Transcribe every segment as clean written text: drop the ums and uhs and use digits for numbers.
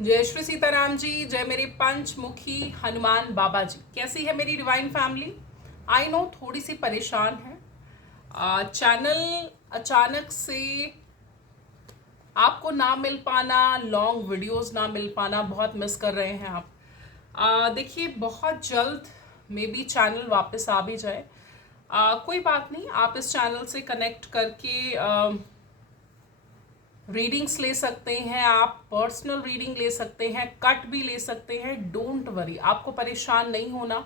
जय श्री सीताराम जी। जय मेरे पंचमुखी हनुमान बाबा जी। कैसी है मेरी डिवाइन फैमिली? आई नो थोड़ी सी परेशान है। चैनल अचानक से आपको ना मिल पाना, लॉन्ग वीडियोस ना मिल पाना, बहुत मिस कर रहे हैं आप। देखिए बहुत जल्द मे बी चैनल वापस आ भी जाए। कोई बात नहीं, आप इस चैनल से कनेक्ट करके रीडिंग्स ले सकते हैं, आप पर्सनल रीडिंग ले सकते हैं, कट भी ले सकते हैं। डोंट वरी, आपको परेशान नहीं होना।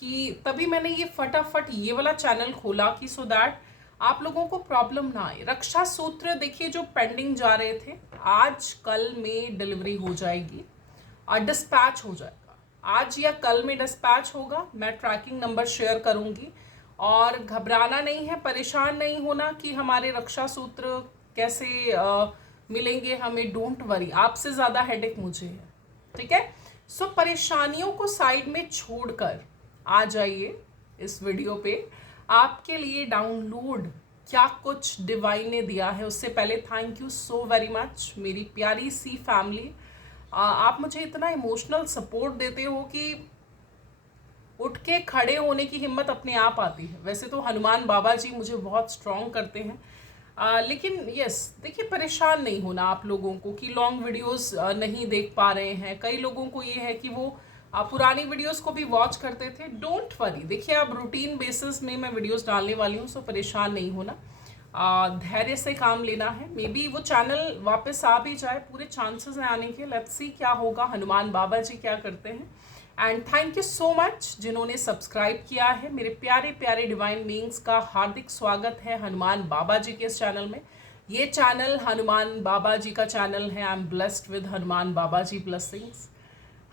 कि तभी मैंने ये फटाफट ये वाला चैनल खोला कि सो दैट आप लोगों को प्रॉब्लम ना आए। रक्षा सूत्र देखिए जो पेंडिंग जा रहे थे, आज कल में डिलीवरी हो जाएगी और डिस्पैच हो जाएगा। आज या कल में डिस्पैच होगा। मैं ट्रैकिंग नंबर शेयर करूंगी। और घबराना नहीं है, परेशान नहीं होना कि हमारे रक्षा सूत्र कैसे मिलेंगे हमें। डोंट वरी, आपसे ज़्यादा हेडेक मुझे है। ठीक है। सो परेशानियों को साइड में छोड़कर आ जाइए इस वीडियो पे। आपके लिए डाउनलोड क्या कुछ डिवाइन ने दिया है, उससे पहले thank you so very much मेरी प्यारी सी फैमिली। आप मुझे इतना इमोशनल सपोर्ट देते हो कि उठ के खड़े होने की हिम्मत अपने आप आती है। वैसे तो हनुमान बाबा जी मुझे बहुत स्ट्रॉन्ग करते हैं। लेकिन यस, देखिए परेशान नहीं होना आप लोगों को कि लॉन्ग वीडियोस नहीं देख पा रहे हैं। कई लोगों को ये है कि वो पुरानी वीडियोस को भी वॉच करते थे। डोंट वरी, देखिए अब रूटीन बेसिस में मैं वीडियोस डालने वाली हूँ, सो परेशान नहीं होना। धैर्य से काम लेना है। मे बी वो चैनल वापस आ भी जाए, पूरे चांसेस हैं आने के। लेट्स सी क्या होगा, हनुमान बाबा जी क्या करते हैं। And thank you so much जिन्होंने सब्सक्राइब किया है। मेरे प्यारे प्यारे डिवाइन बीइंग्स का हार्दिक स्वागत है हनुमान बाबा जी के इस चैनल में। ये चैनल हनुमान बाबा जी का चैनल है। I am blessed with Hanuman Baba ji blessings.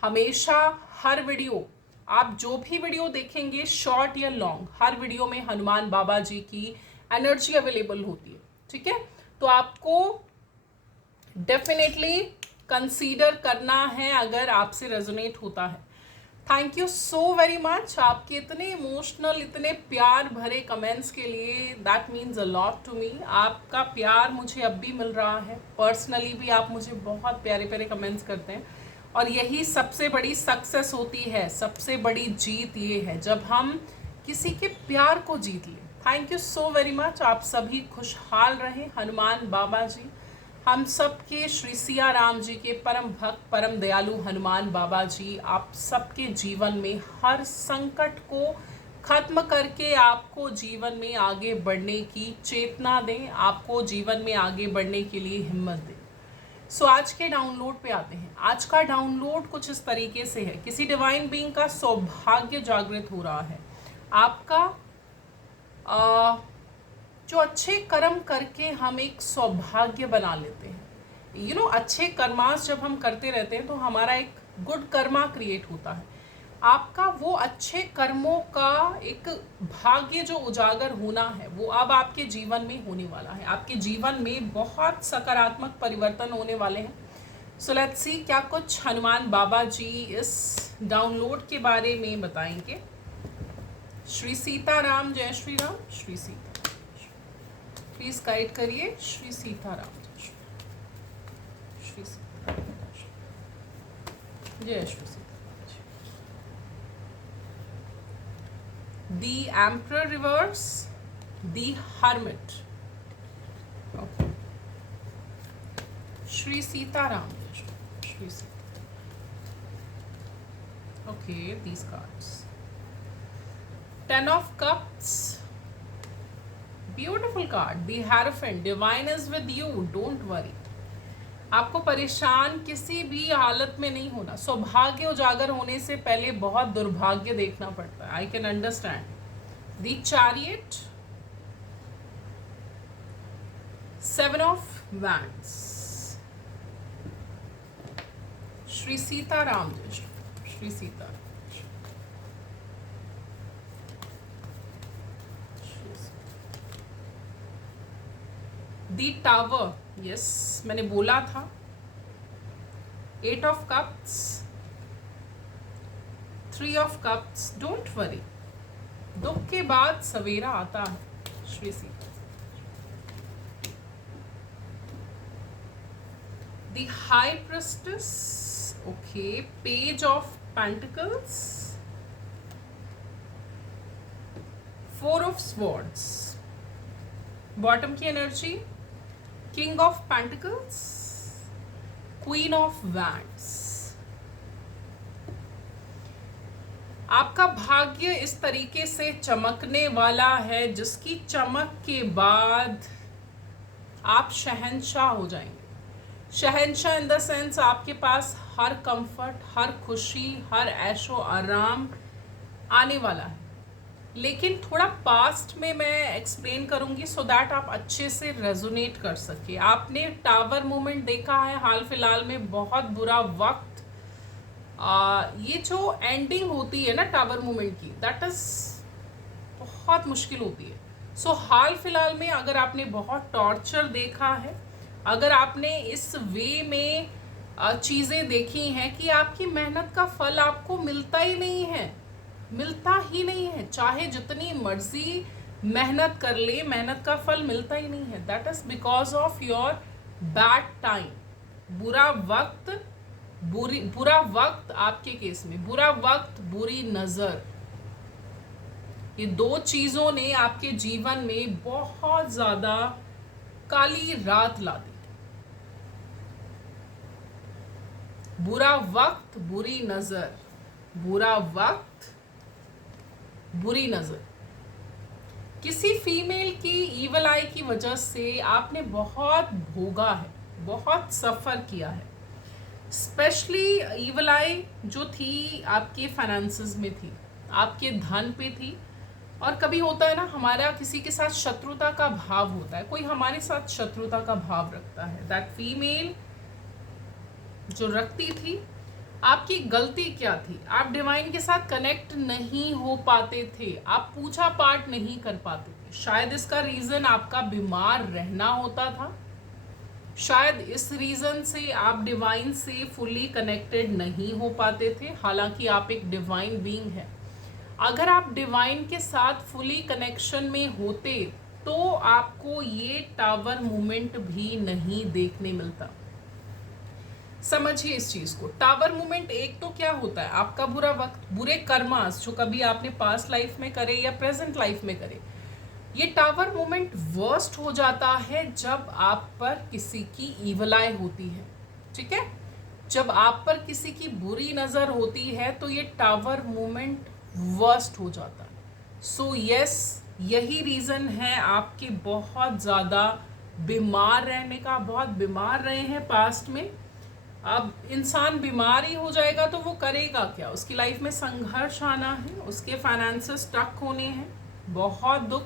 हमेशा हर वीडियो, आप जो भी वीडियो देखेंगे शॉर्ट या लॉन्ग, हर वीडियो में हनुमान बाबा जी की एनर्जी अवेलेबल होती है। ठीक है, तो आपको डेफिनेटली कंसीडर करना है अगर आपसे रेजोनेट होता है। Thank you so very much आपके इतने इमोशनल, इतने प्यार भरे कमेंट्स के लिए। That means a lot to me. आपका प्यार मुझे अब भी मिल रहा है। पर्सनली भी आप मुझे बहुत प्यारे प्यारे कमेंट्स करते हैं और यही सबसे बड़ी सक्सेस होती है। सबसे बड़ी जीत ये है जब हम किसी के प्यार को जीत लें। Thank you so very much. आप सभी खुशहाल रहें। हनुमान बाबा जी हम सबके, श्री सिया राम जी के परम भक्त परम दयालु हनुमान बाबा जी आप सबके जीवन में हर संकट को खत्म करके आपको जीवन में आगे बढ़ने की चेतना दें, आपको जीवन में आगे बढ़ने के लिए हिम्मत दें। सो आज के डाउनलोड पे आते हैं। आज का डाउनलोड कुछ इस तरीके से है। किसी डिवाइन बीइंग का सौभाग्य जागृत हो रहा है। आपका जो अच्छे कर्म करके हम एक सौभाग्य बना लेते हैं। अच्छे कर्मास जब हम करते रहते हैं तो हमारा एक गुड कर्मा क्रिएट होता है। आपका वो अच्छे कर्मों का एक भाग्य जो उजागर होना है वो अब आपके जीवन में होने वाला है। आपके जीवन में बहुत सकारात्मक परिवर्तन होने वाले हैं। सो लेट्स सी क्या कुछ हनुमान बाबा जी इस डाउनलोड के बारे में बताएंगे। श्री सीताराम, जय श्री राम। श्री सीता, प्लीज गाइड करिए। श्री सीताराम, श्री सीताराम, जय Shri Sitaram. The Emperor reverse, the Hermit. Okay. Shri Sitaram. Shri Sita. Okay, these cards. Ten of Cups. Beautiful card. The Hierophant. Divine is with you. Don't worry. आपको परेशान किसी भी हालत में नहीं होना। सौभाग्य उजागर होने से पहले बहुत दुर्भाग्य देखना पड़ता है। I can understand. The chariot, seven of wands. Shri Sitaram, Shri Sita, the tower. Yes, मैंने बोला था। Eight of cups, three of cups. Don't worry, दुख के बाद सवेरा आता है। Shri Sita, the high priestess, okay, page of pentacles, four of swords, bottom की energy, king of pentacles, queen of wands. आपका भाग्य इस तरीके से चमकने वाला है जिसकी चमक के बाद आप शहंशाह हो जाएंगे। शहंशाह इन द सेंस आपके पास हर कंफर्ट, हर खुशी, हर ऐशो आराम आने वाला है। लेकिन थोड़ा पास्ट में मैं एक्सप्लेन करूंगी सो दैट आप अच्छे से रेजोनेट कर सके। आपने टावर मूवमेंट देखा है हाल फिलहाल में, बहुत बुरा वक्त। ये जो एंडिंग होती है ना टावर मूवमेंट की, दैट इज बहुत मुश्किल होती है। सो हाल फिलहाल में अगर आपने बहुत टॉर्चर देखा है, अगर आपने इस वे में चीज़ें देखी हैं कि आपकी मेहनत का फल आपको मिलता ही नहीं है, मिलता ही नहीं है, चाहे जितनी मर्जी मेहनत कर ले, मेहनत का फल मिलता ही नहीं है, that is because of your bad time. बुरा वक्त आपके केस में, बुरा वक्त, बुरी नजर, ये दो चीजों ने आपके जीवन में बहुत ज्यादा काली रात ला दी। बुरा वक्त, बुरी नजर, बुरा वक्त, बुरी नजर। किसी फीमेल की ईवल आई की वजह से आपने बहुत भोगा है, बहुत सफर किया है। स्पेशली ईवल आई जो थी आपके फाइनेंसेस में थी, आपके धन पे थी। और कभी होता है ना, हमारा किसी के साथ शत्रुता का भाव होता है, कोई हमारे साथ शत्रुता का भाव रखता है। दैट फीमेल जो रखती थी, आपकी गलती क्या थी? आप डिवाइन के साथ कनेक्ट नहीं हो पाते थे, आप पूजा पाठ नहीं कर पाते थे। शायद इसका रीजन आपका बीमार रहना होता था, शायद इस रीजन से आप डिवाइन से फुली कनेक्टेड नहीं हो पाते थे। हालांकि आप एक डिवाइन बीइंग है। अगर आप डिवाइन के साथ फुली कनेक्शन में होते तो आपको ये टावर मूवमेंट भी नहीं देखने मिलता। समझिए इस चीज को। टावर मूवमेंट एक तो क्या होता है, आपका बुरा वक्त, बुरे कर्मास जो कभी आपने पास्ट लाइफ में करे या प्रेजेंट लाइफ में करे, ये टावर मूवमेंट वर्स्ट हो जाता है जब आप पर किसी की ईवल आई होती है। ठीक है, जब आप पर किसी की बुरी नजर होती है तो ये टावर मूवमेंट वर्स्ट हो जाता है। सो यस, यही रीजन है आपके बहुत ज्यादा बीमार रहने का। बहुत बीमार रहे हैं पास्ट में। अब इंसान बीमार ही हो जाएगा तो वो करेगा क्या? उसकी लाइफ में संघर्ष आना है, उसके फाइनेंसेस स्टक होने हैं, बहुत दुख,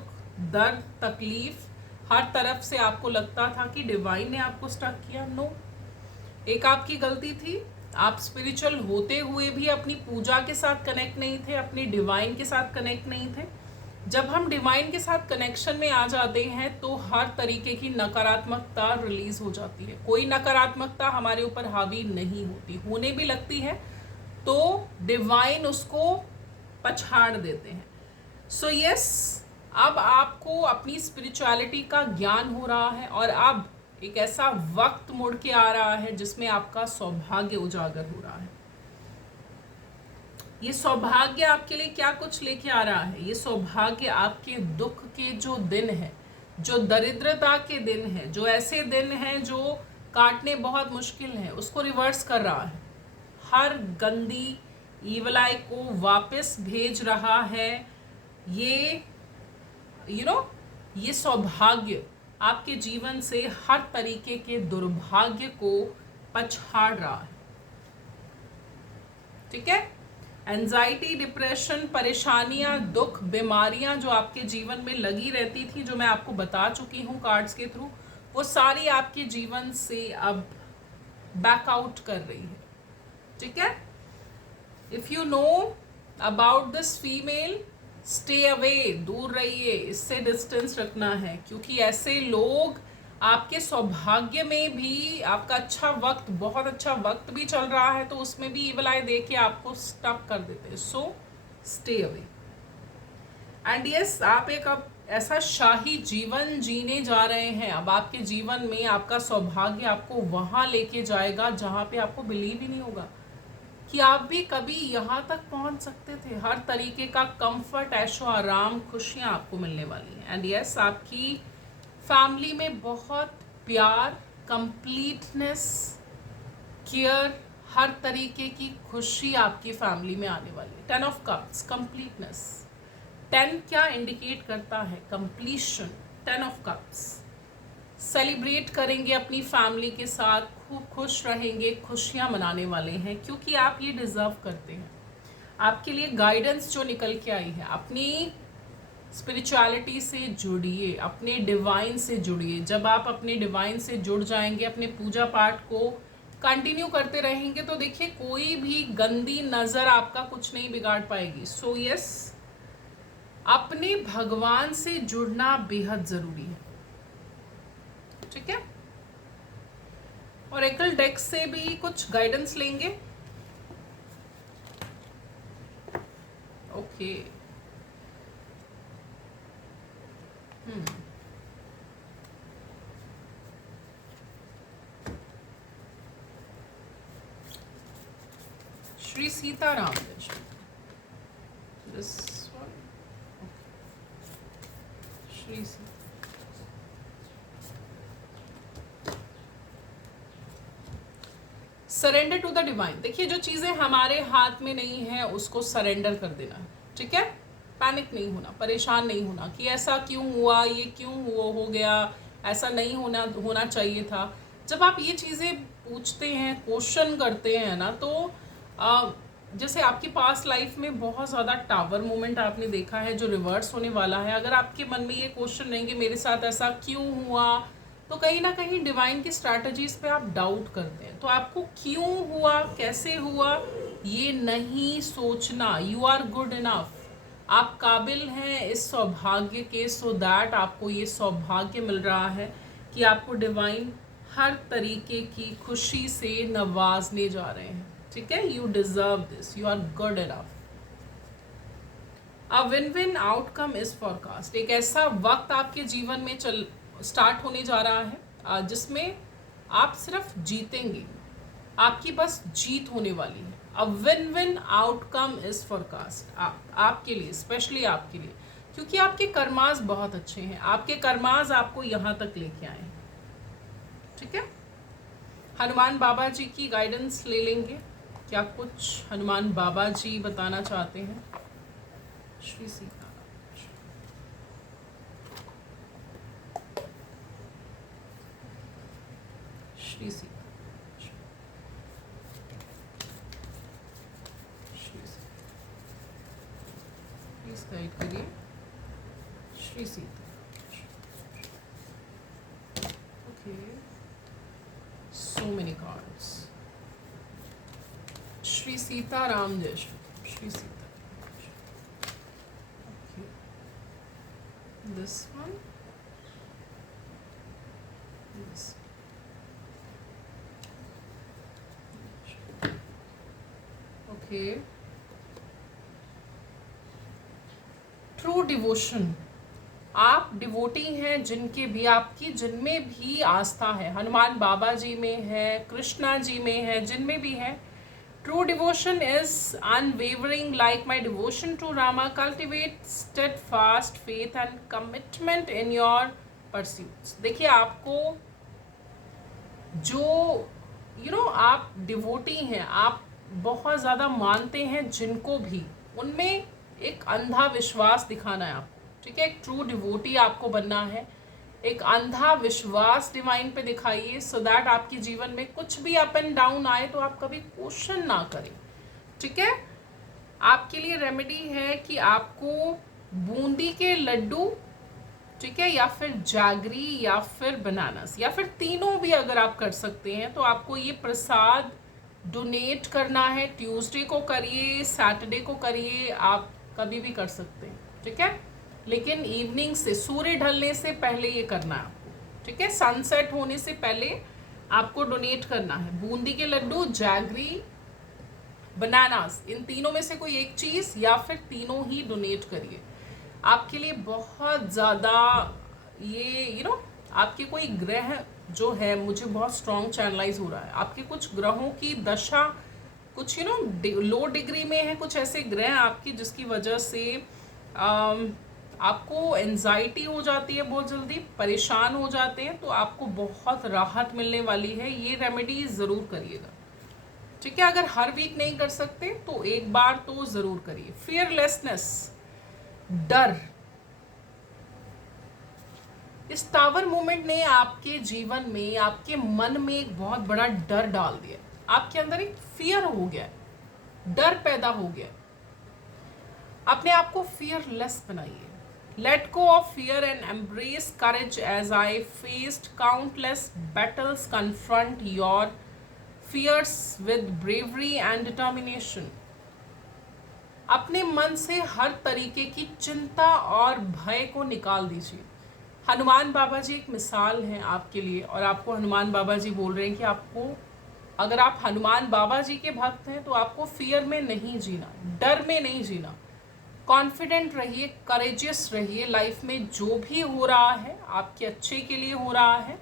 दर्द, तकलीफ, हर तरफ से आपको लगता था कि डिवाइन ने आपको स्टक किया। नो, एक आपकी गलती थी, आप स्पिरिचुअल होते हुए भी अपनी पूजा के साथ कनेक्ट नहीं थे, अपनी डिवाइन के साथ कनेक्ट नहीं थे। जब हम डिवाइन के साथ कनेक्शन में आ जाते हैं तो हर तरीके की नकारात्मकता रिलीज हो जाती है। कोई नकारात्मकता हमारे ऊपर हावी नहीं होती, होने भी लगती है तो डिवाइन उसको पछाड़ देते हैं। सो यस, अब आपको अपनी स्पिरिचुअलिटी का ज्ञान हो रहा है और अब एक ऐसा वक्त मुड़ के आ रहा है जिसमें आपका सौभाग्य उजागर हो रहा है। ये सौभाग्य आपके लिए क्या कुछ लेके आ रहा है? ये सौभाग्य आपके दुख के जो दिन है, जो दरिद्रता के दिन है, जो ऐसे दिन हैं जो काटने बहुत मुश्किल है, उसको रिवर्स कर रहा है। हर गंदी ईवल आई को वापस भेज रहा है। ये ये सौभाग्य आपके जीवन से हर तरीके के दुर्भाग्य को पछाड़ रहा है। ठीक है, एंजाइटी, डिप्रेशन, परेशानियां, दुख, बीमारियां जो आपके जीवन में लगी रहती थी, जो मैं आपको बता चुकी हूँ कार्ड्स के थ्रू, वो सारी आपके जीवन से अब बैकआउट कर रही है। ठीक है, if you know about this female, stay away, दूर रहिए, इससे डिस्टेंस रखना है, क्योंकि ऐसे लोग आपके सौभाग्य में भी, आपका अच्छा वक्त, बहुत अच्छा वक्त भी चल रहा है तो उसमें भी ईवल आई दे के आपको स्टक कर देते हैं। So stay away. And yes, आप एक अब ऐसा शाही जीवन जीने जा रहे हैं। अब आपके जीवन में आपका सौभाग्य आपको वहां लेके जाएगा जहां पे आपको बिलीव ही नहीं होगा। कि आप भी कभी यहाँ तक पहुँच सकते थे। हर तरीके का कंफर्ट, ऐशो आराम, खुशियाँ आपको मिलने वाली हैं। एंड यस, आपकी फैमिली में बहुत प्यार, कंप्लीटनेस, केयर, हर तरीके की खुशी आपकी फैमिली में आने वाली है। 10 ऑफ कप्स, कंप्लीटनेस। 10 क्या इंडिकेट करता है? कंप्लीशन। 10 of cups. सेलिब्रेट करेंगे अपनी फैमिली के साथ, खूब खुश रहेंगे, खुशियाँ मनाने वाले हैं, क्योंकि आप ये डिज़र्व करते हैं। आपके लिए गाइडेंस जो निकल के आई है, अपनी स्पिरिचुअलिटी से जुड़िए, अपने डिवाइन से जुड़िए। जब आप अपने डिवाइन से जुड़ जाएंगे, अपने पूजा पाठ को कंटिन्यू करते रहेंगे, तो देखिए कोई भी गंदी नज़र आपका कुछ नहीं बिगाड़ पाएगी। सो यस, अपने भगवान से जुड़ना बेहद ज़रूरी है। ठीक है, और एकल डेक से भी कुछ गाइडेंस लेंगे। Okay. Shri Sitaram this one. Shri Sita, surrender to the divine. देखिए जो चीज़ें हमारे हाथ में नहीं है उसको सरेंडर कर देना। ठीक है, पैनिक नहीं होना, परेशान नहीं होना कि ऐसा क्यों हुआ, ये क्यों हो गया, ऐसा नहीं होना चाहिए था। जब आप ये चीज़ें पूछते हैं, क्वेश्चन करते हैं ना, तो जैसे आपकी पास्ट लाइफ में बहुत ज़्यादा टावर मोमेंट आपने देखा है जो रिवर्स होने वाला है। अगर आपके मन में ये क्वेश्चन रहेंगे मेरे साथ ऐसा क्यों हुआ, तो कहीं ना कहीं डिवाइन की स्ट्रैटेजीज पे आप डाउट करते हैं। तो आपको क्यों हुआ, कैसे हुआ, ये नहीं सोचना। यू आर गुड इनफ, आप काबिल हैं इस सौभाग्य के, सो दैट आपको ये सौभाग्य मिल रहा है कि आपको डिवाइन हर तरीके की खुशी से नवाजने जा रहे हैं। ठीक है, you deserve this, you are good enough. A win win outcome is forecast. एक ऐसा वक्त आपके जीवन में स्टार्ट होने जा रहा है जिसमें आप सिर्फ जीतेंगे, आपकी बस जीत होने वाली है। अ win win outcome is forecast आपके लिए, स्पेशली आपके लिए, क्योंकि आपके कर्मास बहुत अच्छे हैं। आपके कर्मास आपको यहाँ तक लेके आए हैं। ठीक है, हनुमान बाबा जी की गाइडेंस ले लेंगे। क्या कुछ हनुमान बाबा जी बताना चाहते हैं? श्री सीता, श्री सीता, श्री सीता, प्लीज गाइड करिए। Shri Sita. Okay, so many cards. Shri Sita Ram जय Shri Sita. This one, this. Okay. True devotion. आप डिवोटी हैं, जिनमें भी आस्था है, हनुमान बाबा जी में है, कृष्णा जी में है, जिनमें भी है। True devotion is unwavering, like my devotion to Rama. Cultivate steadfast faith and commitment in your pursuits. देखिए आपको जो आप डिवोटी हैं, आप बहुत ज़्यादा मानते हैं जिनको भी, उनमें एक अंधा विश्वास दिखाना है आपको। ठीक है, एक ट्रू डिवोटी आपको बनना है। एक अंधा विश्वास डिवाइन पे दिखाइए, सो दैट आपके जीवन में कुछ भी अप एंड डाउन आए तो आप कभी क्वेश्चन ना करें। ठीक है, आपके लिए रेमेडी है कि आपको बूंदी के लड्डू, ठीक है, या फिर जागरी, या फिर बनानास, या फिर तीनों भी अगर आप कर सकते हैं तो आपको ये प्रसाद डोनेट करना है। ट्यूसडे को करिए, सैटरडे को करिए, आप कभी भी कर सकते हैं। ठीक है, लेकिन इवनिंग से, सूर्य ढलने से पहले ये करना है आपको। ठीक है, सनसेट होने से पहले आपको डोनेट करना है। बूंदी के लड्डू, जैगरी, बनानास, इन तीनों में से कोई एक चीज़ या फिर तीनों ही डोनेट करिए। आपके लिए बहुत ज़्यादा ये आपके कोई ग्रह जो है, मुझे बहुत स्ट्रॉन्ग चैनलाइज हो रहा है, आपके कुछ ग्रहों की दशा कुछ लो डिग्री में है, कुछ ऐसे ग्रह आपकी जिसकी वजह से आपको एंजाइटी हो जाती है, बहुत जल्दी परेशान हो जाते हैं, तो आपको बहुत राहत मिलने वाली है। ये रेमेडी ज़रूर करिएगा, ठीक है। अगर हर वीक नहीं कर सकते तो एक बार तो ज़रूर करिए। फियरलेसनेस, डर, इस टावर मूवमेंट ने आपके जीवन में, आपके मन में एक बहुत बड़ा डर डाल दिया। आपके अंदर एक फियर हो गया, डर पैदा हो गया। अपने आप को फियरलेस बनाइए। Let go of fear and embrace courage as I faced countless battles, confront your fears with bravery and determination. अपने मन से हर तरीके की चिंता और भय को निकाल दीजिए। हनुमान बाबा जी एक मिसाल हैं आपके लिए, और आपको हनुमान बाबा जी बोल रहे हैं कि आपको, अगर आप हनुमान बाबा जी के भक्त हैं तो आपको फियर में नहीं जीना, डर में नहीं जीना। कॉन्फिडेंट रहिए, करेजियस रहिए। लाइफ में जो भी हो रहा है आपके अच्छे के लिए हो रहा है,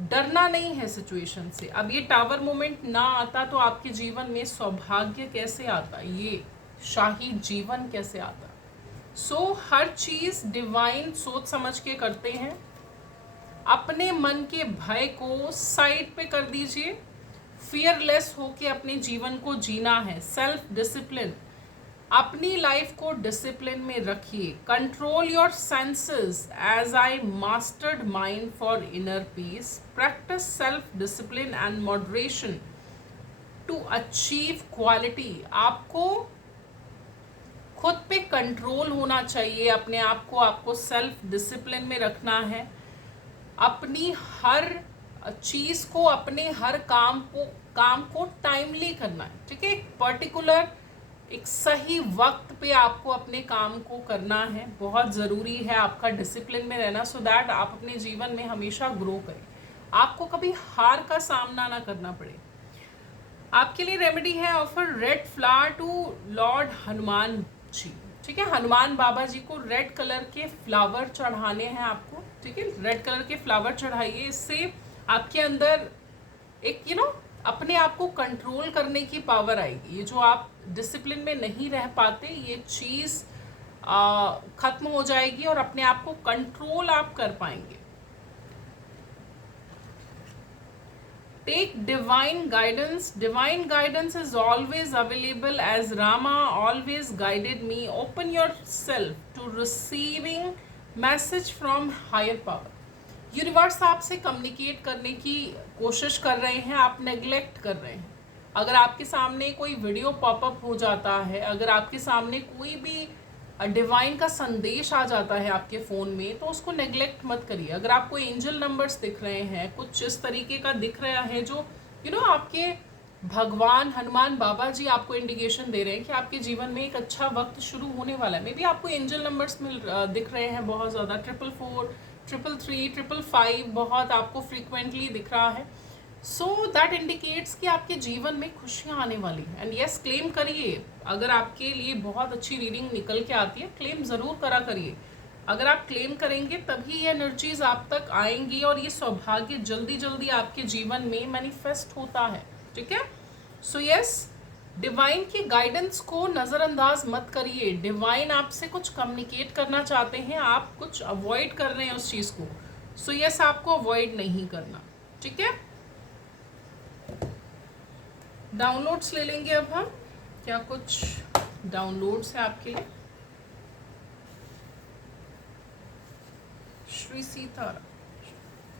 डरना नहीं है सिचुएशन से। अब ये टावर मोमेंट ना आता तो आपके जीवन में सौभाग्य कैसे आता, ये शाही जीवन कैसे आता। हर चीज़ डिवाइन सोच समझ के करते हैं। अपने मन के भय को साइड पे कर दीजिए। फियरलेस होके अपने जीवन को जीना है। सेल्फ डिसिप्लिन, अपनी लाइफ को डिसिप्लिन में रखिए। Control your senses as I mastered mind for inner peace. Practice self discipline and moderation to achieve quality. आपको खुद पे कंट्रोल होना चाहिए, अपने आप को आपको सेल्फ डिसिप्लिन में रखना है। अपनी हर चीज़ को, अपने हर काम को टाइमली करना है, ठीक है। एक पर्टिकुलर, एक सही वक्त पे आपको अपने काम को करना है। बहुत ज़रूरी है आपका डिसिप्लिन में रहना, सो दैट आप अपने जीवन में हमेशा ग्रो करें, आपको कभी हार का सामना ना करना पड़े। आपके लिए रेमेडी है, offer red flower to lord Hanuman ji, ठीक है। हनुमान बाबा जी को रेड कलर के फ्लावर चढ़ाने हैं आपको, ठीक है। रेड कलर के फ्लावर चढ़ाइए। इससे आपके अंदर एक अपने आप को कंट्रोल करने की पावर आएगी। ये जो आप डिसिप्लिन में नहीं रह पाते, ये चीज़ खत्म हो जाएगी और अपने आप को कंट्रोल आप कर पाएंगे। Take divine guidance. Divine guidance is always available as Rama always guided me. Open yourself to receiving message from higher power. Universe आपसे कम्युनिकेट करने की कोशिश कर रहे हैं, आप नेग्लेक्ट कर रहे हैं। अगर आपके सामने कोई वीडियो पॉपअप हो जाता है, अगर आपके सामने कोई भी डिवाइन का संदेश आ जाता है आपके फ़ोन में, तो उसको नेग्लेक्ट मत करिए। अगर आपको एंजल नंबर्स दिख रहे हैं, कुछ इस तरीके का दिख रहा है जो आपके भगवान हनुमान बाबा जी आपको इंडिकेशन दे रहे हैं कि आपके जीवन में एक अच्छा वक्त शुरू होने वाला है। मे बी आपको एंजल नंबर्स दिख रहे हैं बहुत ज़्यादा, 444, 333, 555 बहुत आपको फ्रीक्वेंटली दिख रहा है। सो दैट इंडिकेट्स कि आपके जीवन में खुशियाँ आने वाली हैं। एंड यस, क्लेम करिए। अगर आपके लिए बहुत अच्छी रीडिंग निकल के आती है, क्लेम ज़रूर करा करिए। अगर आप क्लेम करेंगे तभी ये एनर्जीज आप तक आएंगी और ये सौभाग्य जल्दी जल्दी आपके जीवन में मैनिफेस्ट होता है, ठीक है। सो यस, डिवाइन की गाइडेंस को नज़रअंदाज मत करिए। डिवाइन आपसे कुछ कम्युनिकेट करना चाहते हैं, आप कुछ अवॉइड कर रहे हैं उस चीज़ को। सो यस, आपको अवॉइड नहीं करना, ठीक है। डाउनलोड्स ले लेंगे अब हम। क्या कुछ डाउनलोड्स है आपके लिए? श्री सीताराम,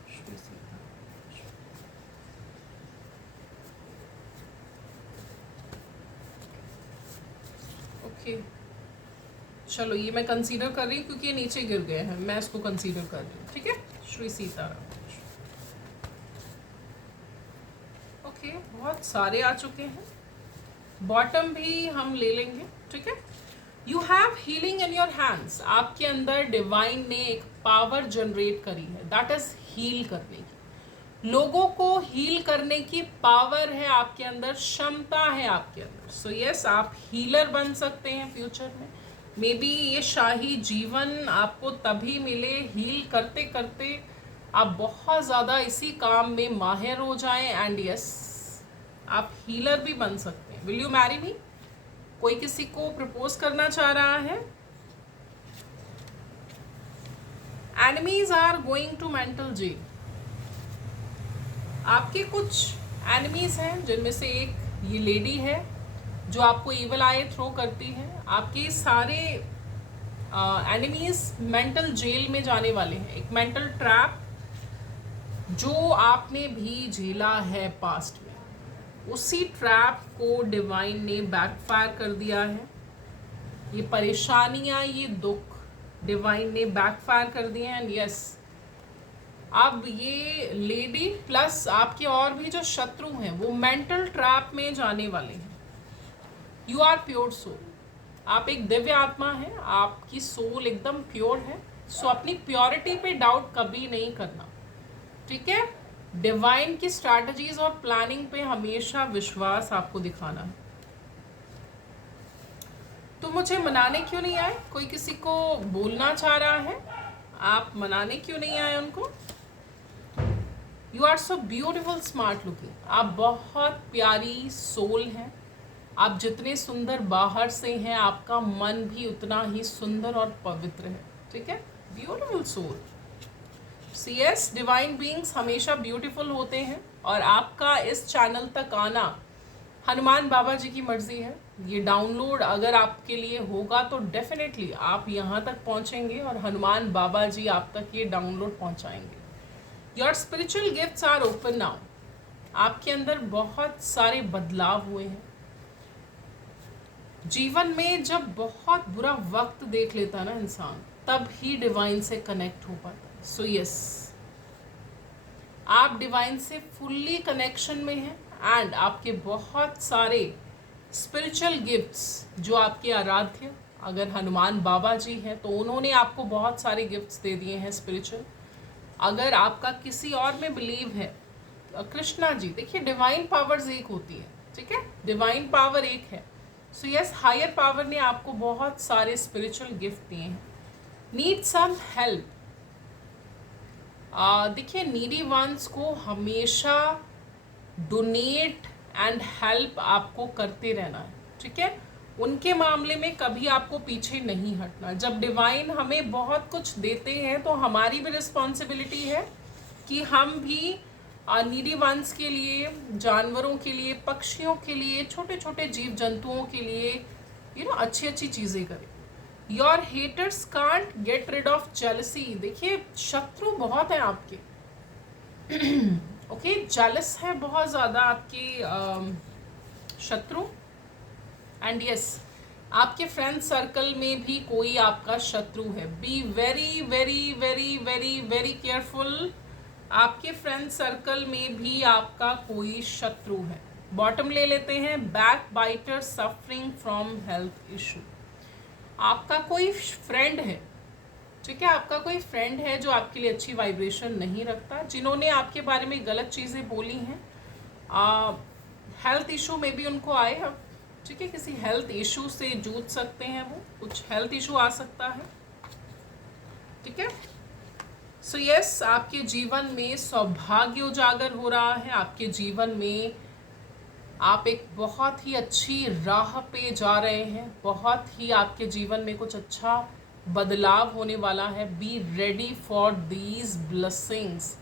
श्री सीताराम। ओके, चलो ये मैं कंसीडर कर रही हूँ क्योंकि ये नीचे गिर गए हैं, मैं इसको कंसीडर कर रही हूँ, ठीक है। श्री सीताराम। ओके, बहुत सारे आ चुके हैं। बॉटम भी हम ले लेंगे, ठीक है। You have healing in your hands. आपके अंदर डिवाइन ने एक पावर जनरेट करी है, दैट इज हील करने की। लोगों को हील करने की पावर है आपके अंदर, क्षमता है आपके अंदर। सो यस, आप हीलर बन सकते हैं फ्यूचर में। मे बी ये शाही जीवन आपको तभी मिले, हील करते करते आप बहुत ज़्यादा इसी काम में माहिर हो जाएं। एंड यस, आप हीलर भी बन सकते हैं। Will you marry me? कोई किसी को प्रपोज करना चाह रहा है? Enemies are going to mental jail. आपके कुछ एनिमीज हैं जिनमें से एक ये लेडी है जो आपको इवल आई थ्रो करती है। आपके सारे एनिमीज मेंटल जेल में जाने वाले हैं। एक मेंटल ट्रैप जो आपने भी झेला है पास्ट में, उसी ट्रैप को डिवाइन ने बैकफायर कर दिया है। ये परेशानियां, ये दुख डिवाइन ने बैकफायर कर दिए हैं। यस, अब ये लेडी प्लस आपके और भी जो शत्रु हैं वो मेंटल ट्रैप में जाने वाले हैं। You are pure soul. आप एक दिव्य आत्मा है, आपकी सोल एकदम प्योर है। सो अपनी प्योरिटी पे डाउट कभी नहीं करना, ठीक है? डिवाइन की स्ट्रैटेजीज और प्लानिंग पे हमेशा विश्वास आपको दिखाना है। तो मुझे मनाने क्यों नहीं आए? कोई किसी को बोलना चाह रहा है, आप मनाने क्यों नहीं आए उनको? You are so beautiful smart looking. आप बहुत प्यारी सोल हैं। आप जितने सुंदर बाहर से हैं, आपका मन भी उतना ही सुंदर और पवित्र है, ठीक है? Beautiful soul. CS, divine beings हमेशा ब्यूटीफुल होते हैं और आपका इस चैनल तक आना हनुमान बाबा जी की मर्जी है। ये डाउनलोड अगर आपके लिए होगा तो डेफिनेटली आप यहाँ तक पहुँचेंगे और हनुमान बाबा जी आप तक ये डाउनलोड पहुँचाएंगे। Your spiritual gifts are open now. आपके अंदर बहुत सारे बदलाव हुए हैं। जीवन में जब बहुत बुरा वक्त देख लेता है ना इंसान, तब ही डिवाइन से कनेक्ट हो पाता है। सो यस, आप डिवाइन से फुल्ली कनेक्शन में हैं एंड आपके बहुत सारे स्पिरिचुअल गिफ्ट्स जो आपके आराध्य अगर हनुमान बाबा जी हैं तो उन्होंने आपको बहुत सारे गिफ्ट्स दे दिए हैं स्पिरिचुअल। अगर आपका किसी और में बिलीव है, कृष्णा जी, देखिए डिवाइन पावर्स एक होती है, ठीक है? डिवाइन पावर एक है। सो यस, हायर पावर ने आपको बहुत सारे स्पिरिचुअल गिफ्ट दिए हैं। Need some help. देखिए, नीडी वंस को हमेशा डोनेट एंड हेल्प आपको करते रहना है, ठीक है? उनके मामले में कभी आपको पीछे नहीं हटना। जब डिवाइन हमें बहुत कुछ देते हैं तो हमारी भी रिस्पॉन्सिबिलिटी है कि हम भी नीडी वंस के लिए, जानवरों के लिए, पक्षियों के लिए, छोटे छोटे जीव जंतुओं के लिए अच्छी अच्छी चीज़ें करें। Your haters can't get rid of jealousy. देखिए, शत्रु बहुत हैं आपके, ओके? जेलस है बहुत ज़्यादा आपके शत्रु। एंड यस, आपके फ्रेंड सर्कल में भी कोई आपका शत्रु है। Be very very very very very careful. आपके फ्रेंड सर्कल में भी आपका कोई शत्रु है। बॉटम ले लेते हैं, back biter suffering from health issue. आपका कोई फ्रेंड है, ठीक है? आपका कोई फ्रेंड है जो आपके लिए अच्छी वाइब्रेशन नहीं रखता, जिन्होंने आपके बारे में गलत चीज़ें बोली हैं। हेल्थ इशू में भी उनको आए अब, ठीक है? किसी हेल्थ इशू से जूझ सकते हैं वो, कुछ हेल्थ इशू आ सकता है, ठीक है? सो यस, आपके जीवन में सौभाग्य उजागर हो रहा है। आपके जीवन में आप एक बहुत ही अच्छी राह पे जा रहे हैं। बहुत ही आपके जीवन में कुछ अच्छा बदलाव होने वाला है। Be ready for these blessings.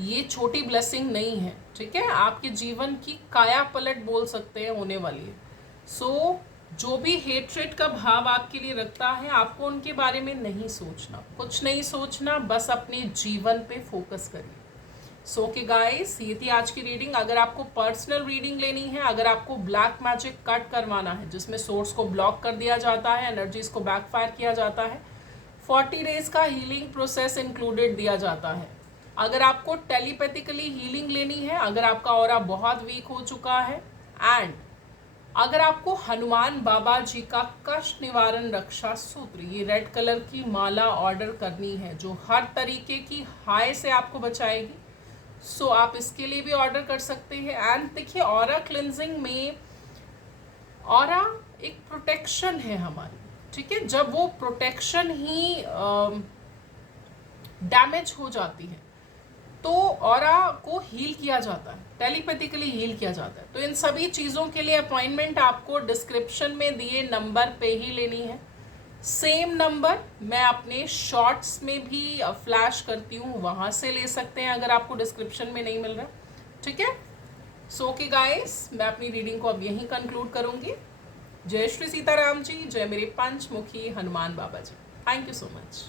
ये छोटी ब्लेसिंग नहीं है, ठीक है? आपके जीवन की काया पलट बोल सकते हैं होने वाली है। सो जो भी हेट्रेट का भाव आपके लिए रखता है, आपको उनके बारे में नहीं सोचना, कुछ नहीं सोचना, बस अपने जीवन पे फोकस करिए। सो के गाइस, ये थी आज की रीडिंग। अगर आपको पर्सनल रीडिंग लेनी है, अगर आपको ब्लैक मैजिक कट करवाना है जिसमें सोर्स को ब्लॉक कर दिया जाता है, एनर्जीज को बैकफायर किया जाता है, 40 डेज का हीलिंग प्रोसेस इंक्लूडेड दिया जाता है। अगर आपको टेलीपैथिकली हीलिंग लेनी है, अगर आपका ऑरा बहुत वीक हो चुका है, एंड अगर आपको हनुमान बाबा जी का कष्ट निवारण रक्षा सूत्र, ये रेड कलर की माला ऑर्डर करनी है जो हर तरीके की हाय से आपको बचाएगी, सो आप इसके लिए भी ऑर्डर कर सकते हैं। एंड देखिए, ऑरा क्लिनजिंग में ऑरा एक प्रोटेक्शन है हमारी, ठीक है? जब वो प्रोटेक्शन ही डैमेज हो जाती है तो ऑरा को हील किया जाता है, टेलीपैथिकली हील किया जाता है। तो इन सभी चीज़ों के लिए अपॉइंटमेंट आपको डिस्क्रिप्शन में दिए नंबर पे ही लेनी है। सेम नंबर मैं अपने शॉर्ट्स में भी फ्लैश करती हूँ, वहाँ से ले सकते हैं अगर आपको डिस्क्रिप्शन में नहीं मिल रहा। ठीक है, सो ओके गाइस, मैं अपनी रीडिंग को अब यहीं कंक्लूड करूँगी। जय श्री सीताराम जी, जय मेरे पंचमुखी हनुमान बाबा ji. Thank you so much.